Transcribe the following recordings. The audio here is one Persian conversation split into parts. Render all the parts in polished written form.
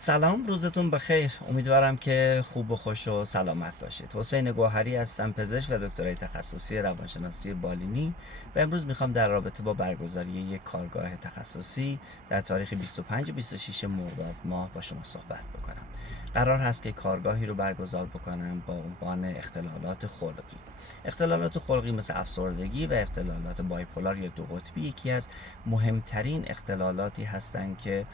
سلام، روزتون بخیر. امیدوارم که خوب و خوش و سلامت باشید. حسین گوهری هستم، پزشک و دکترای تخصصی روانشناسی بالینی و امروز میخوام در رابطه با برگزاری یک کارگاه تخصصی در تاریخ 25 و 26 مرداد ماه با شما صحبت بکنم. قرار هست که کارگاهی رو برگزار بکنم با عنوان اختلالات خلقی. اختلالات خلقی مثل افسردگی و اختلالات بایپولار یا دو قطبی یکی از مهمترین اختلالاتی هستند که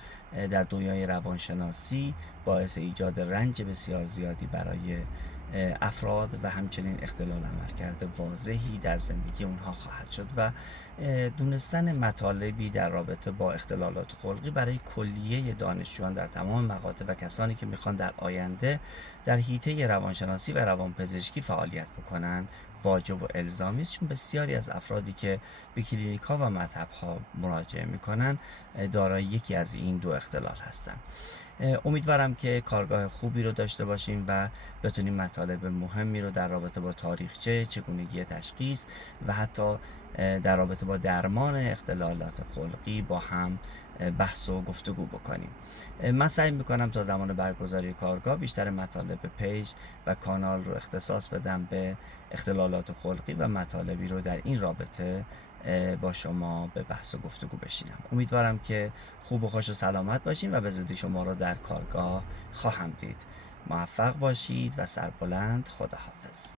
در دنیای روانشناسی باعث ایجاد رنج بسیار زیادی برای افراد و همچنین اختلال عملکرد واضحی در زندگی اونها خواهد شد و دونستن مطالبی در رابطه با اختلالات خلقی برای کلیه دانشجویان در تمام مقاطع و کسانی که میخوان در آینده در حیطه روانشناسی و روانپزشکی فعالیت بکنن واجب و الزامی است، چون بسیاری از افرادی که به کلینیک ها و مطب ها مراجعه میکنن دارای یکی از این دو اختلال هستن. امیدوارم که کارگاه خوبی رو داشته باشیم و بتونیم مطالب مهمی رو در رابطه با تاریخچه، چگونگی تشخیص و حتی در رابطه با درمان اختلالات خلقی با هم بحث و گفتگو بکنیم. من سعی میکنم تا زمان برگزاری کارگاه بیشتر مطالب پیج و کانال رو اختصاص بدم به اختلالات خلقی و مطالبی رو در این رابطه با شما به بحث و گفتگو بشینم. امیدوارم که خوب و خوش و سلامت باشین و به زودی شما رو در کارگاه خواهم دید. موفق باشید و سربلند. خداحافظ.